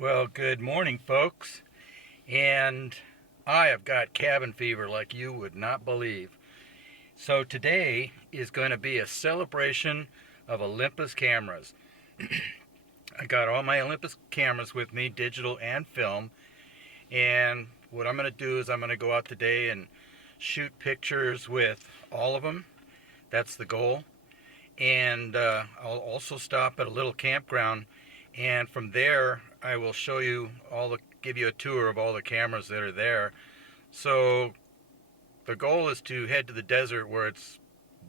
Well, good morning, folks. And I have got cabin fever like you would not believe. So today is going to be a celebration of Olympus cameras. I got all my Olympus cameras with me, digital and film. And what I'm going to do is I'm going to go out today and shoot pictures with all of them. That's the goal. And I'll also stop at a little campground, and from there I will show you give you a tour of all the cameras that are there. So the goal is to head to the desert where it's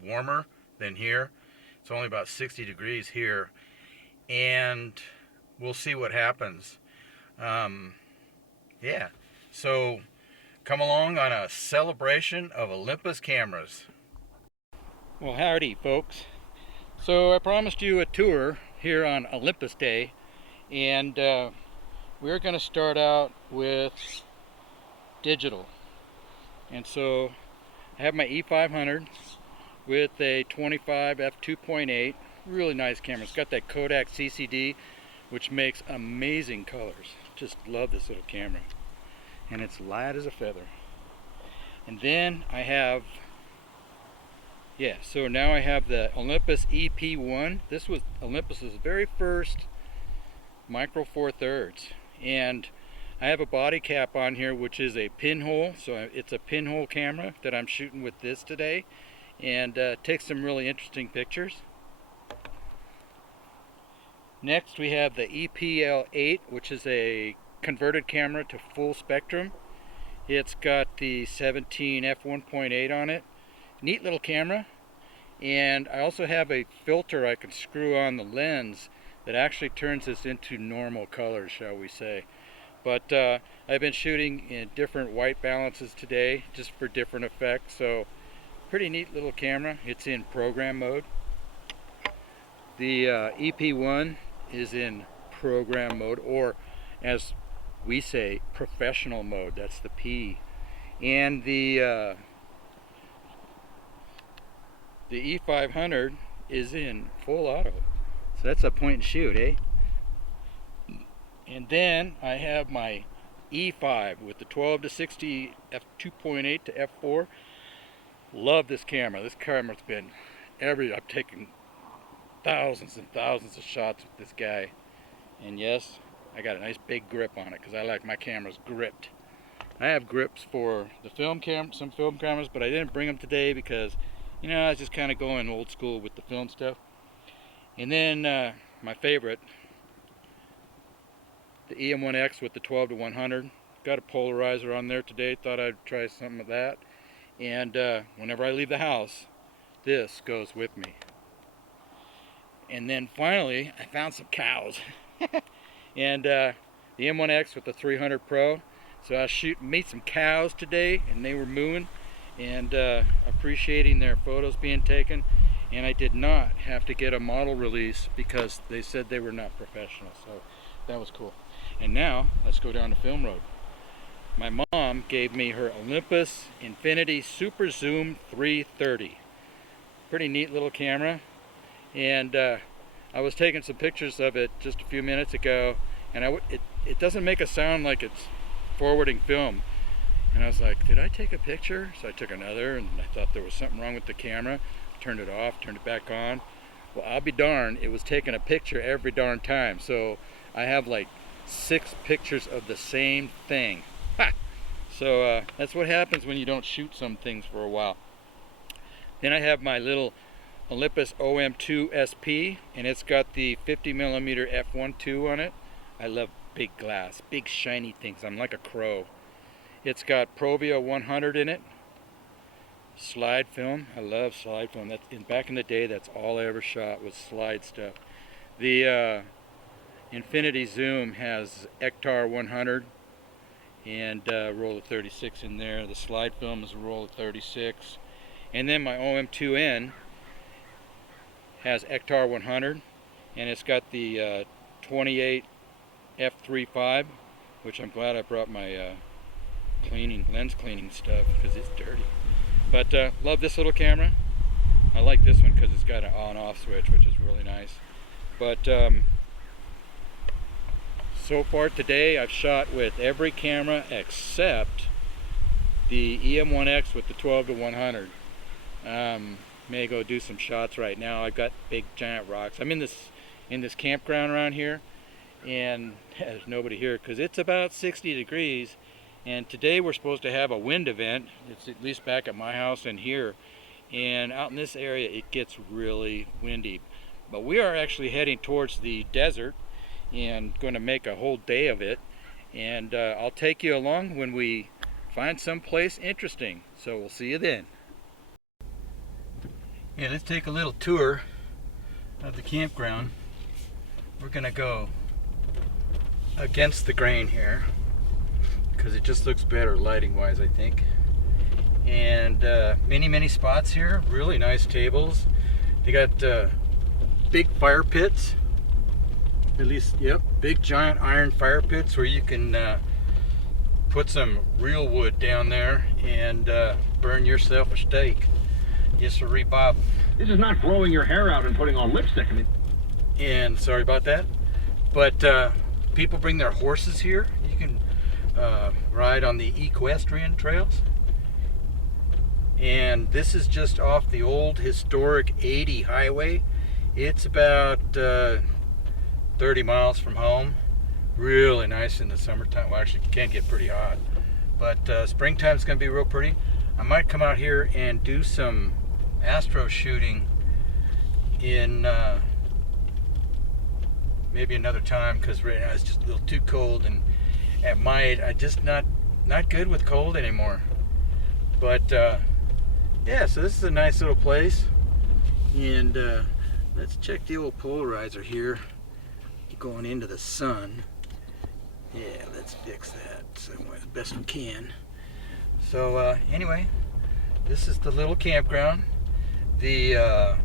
warmer than here. It's only about 60 degrees here, and we'll see what happens. Yeah, so come along on a celebration of Olympus cameras. Well, howdy, folks. So I promised you a tour here on Olympus Day, and we're going to start out with digital. And so I have my E500 with a 25 f2.8, really nice camera. It's got that Kodak CCD, which makes amazing colors. Just love this little camera, and it's light as a feather. And then I have so now I have the Olympus EP1. This was Olympus's very first micro four thirds, and I have a body cap on here which is a pinhole, so it's a pinhole camera that I'm shooting with this today, and takes some really interesting pictures. Next we have the EPL8, which is a converted camera to full spectrum. It's got the 17 f1.8 on it. Neat little camera. And I also have a filter I can screw on the lens that actually turns this into normal colors, shall we say. But I've been shooting in different white balances today just for different effects, so pretty neat little camera. It's in program mode. The EP1 is in program mode, or as we say, professional mode. That's the P. And the E500 is in full auto, so that's a point and shoot, eh? And then I have my E5 with the 12 to 60 f2.8 to f4. Love this camera. This camera's been I've taken thousands and thousands of shots with this guy, and yes, I got a nice big grip on it because I like my cameras gripped. I have grips for the some film cameras, but I didn't bring them today because I was just kind of going old school with the film stuff. And then my favorite, the EM1X with the 12 to 100. Got a polarizer on there today. Thought I'd try some of that. And whenever I leave the house, this goes with me. And then finally, I found some cows. And the M1X with the 300 Pro. So I meet some cows today, and they were mooing and appreciating their photos being taken, and I did not have to get a model release because they said they were not professional, so that was cool. And now let's go down to Film Road. My mom gave me her Olympus Infinity Super Zoom 330. Pretty neat little camera, and I was taking some pictures of it just a few minutes ago, and it doesn't make a sound like it's forwarding film. And I was like, did I take a picture? So I took another, and I thought there was something wrong with the camera. Turned it off, turned it back on. Well, I'll be darned, it was taking a picture every darn time. So I have like 6 pictures of the same thing. Ha! So that's what happens when you don't shoot some things for a while. Then I have my little Olympus OM2 SP, and it's got the 50mm f1.2 on it. I love big glass, big shiny things. I'm like a crow. It's got Provia 100 in it. Slide film. I love slide film. Back in the day, that's all I ever shot was slide stuff. The Infinity Zoom has Ektar 100 and a roll of 36 in there. The slide film is a roll of 36. And then my OM2N has Ektar 100, and it's got the 28 f3.5, which I'm glad I brought my lens cleaning stuff because it's dirty. But love this little camera. I like this one because it's got an on-off switch, which is really nice. But So far today I've shot with every camera except the EM1X with the 12-100. May go do some shots right now. I've got big giant rocks. I'm in this campground around here, and there's nobody here because it's about 60 degrees, and today we're supposed to have a wind event. It's at least back at my house and here, and out in this area it gets really windy. But we are actually heading towards the desert and going to make a whole day of it, and I'll take you along when we find some place interesting. So we'll see you then. Yeah, let's take a little tour of the campground. We're gonna go against the grain here because it just looks better lighting wise, I think. And many spots here, really nice tables. They got big fire pits, at least, yep, big giant iron fire pits where you can put some real wood down there and burn yourself a steak. Yes, sir, Bob. This is not growing your hair out and putting on lipstick. I mean, and sorry about that, but people bring their horses here. You can ride on the equestrian trails, and this is just off the old historic 80 highway. It's about 30 miles from home. Really nice in the summertime. Well, actually, it can get pretty hot, but springtime's gonna be real pretty. I might come out here and do some astro shooting in maybe another time, because right now it's just a little too cold, and at my age I just not good with cold anymore. But yeah, so this is a nice little place, and let's check the old polarizer here going into the sun. Yeah, let's fix that as best we can. So anyway, this is the little campground. The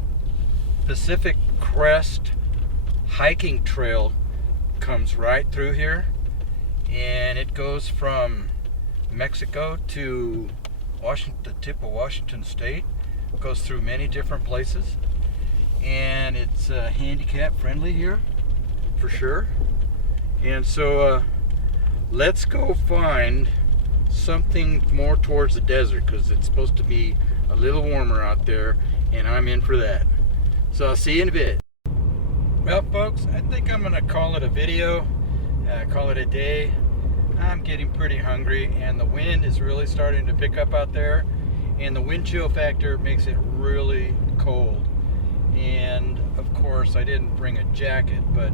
Pacific Crest hiking trail comes right through here, and it goes from Mexico to Washington, the tip of Washington State. It goes through many different places, and it's handicap friendly here for sure. And so let's go find something more towards the desert, because it's supposed to be a little warmer out there, and I'm in for that. So I'll see you in a bit. Well, folks, I think I'm gonna call it a video, call it a day. I'm getting pretty hungry, and the wind is really starting to pick up out there, and the wind chill factor makes it really cold. And of course I didn't bring a jacket, but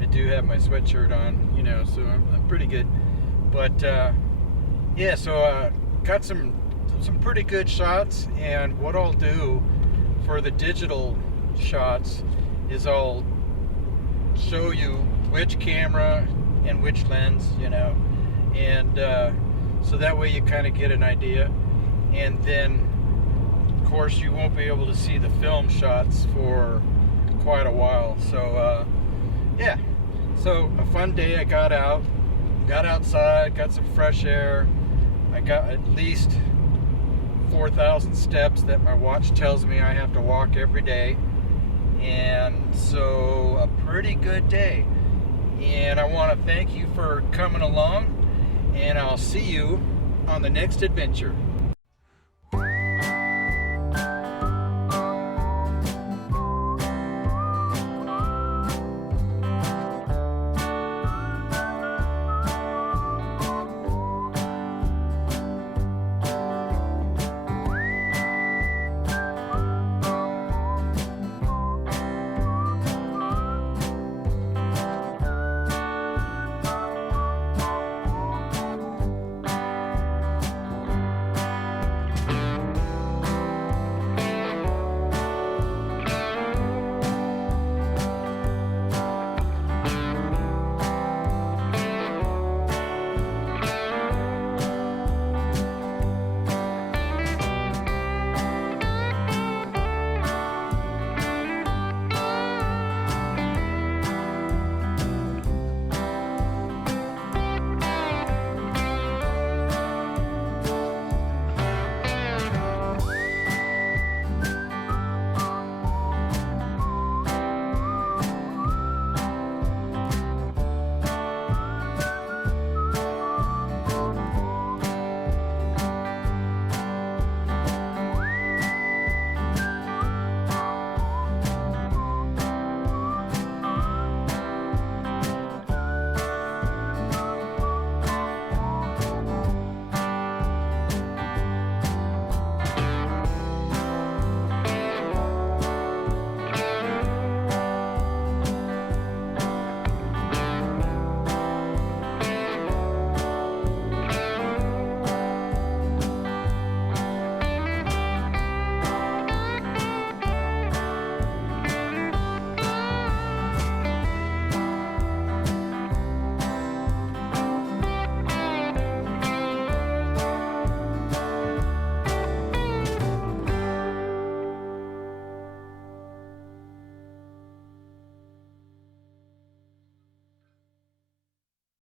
I do have my sweatshirt on, you know, so I'm pretty good. But yeah, so got some pretty good shots, and what I'll do for the digital shots is I'll show you which camera and which lens, you know, and so that way you kind of get an idea. And then of course you won't be able to see the film shots for quite a while. So yeah, so a fun day. I got outside, got some fresh air. I got at least 4,000 steps that my watch tells me I have to walk every day, and so a pretty good day. And I want to thank you for coming along, and I'll see you on the next adventure.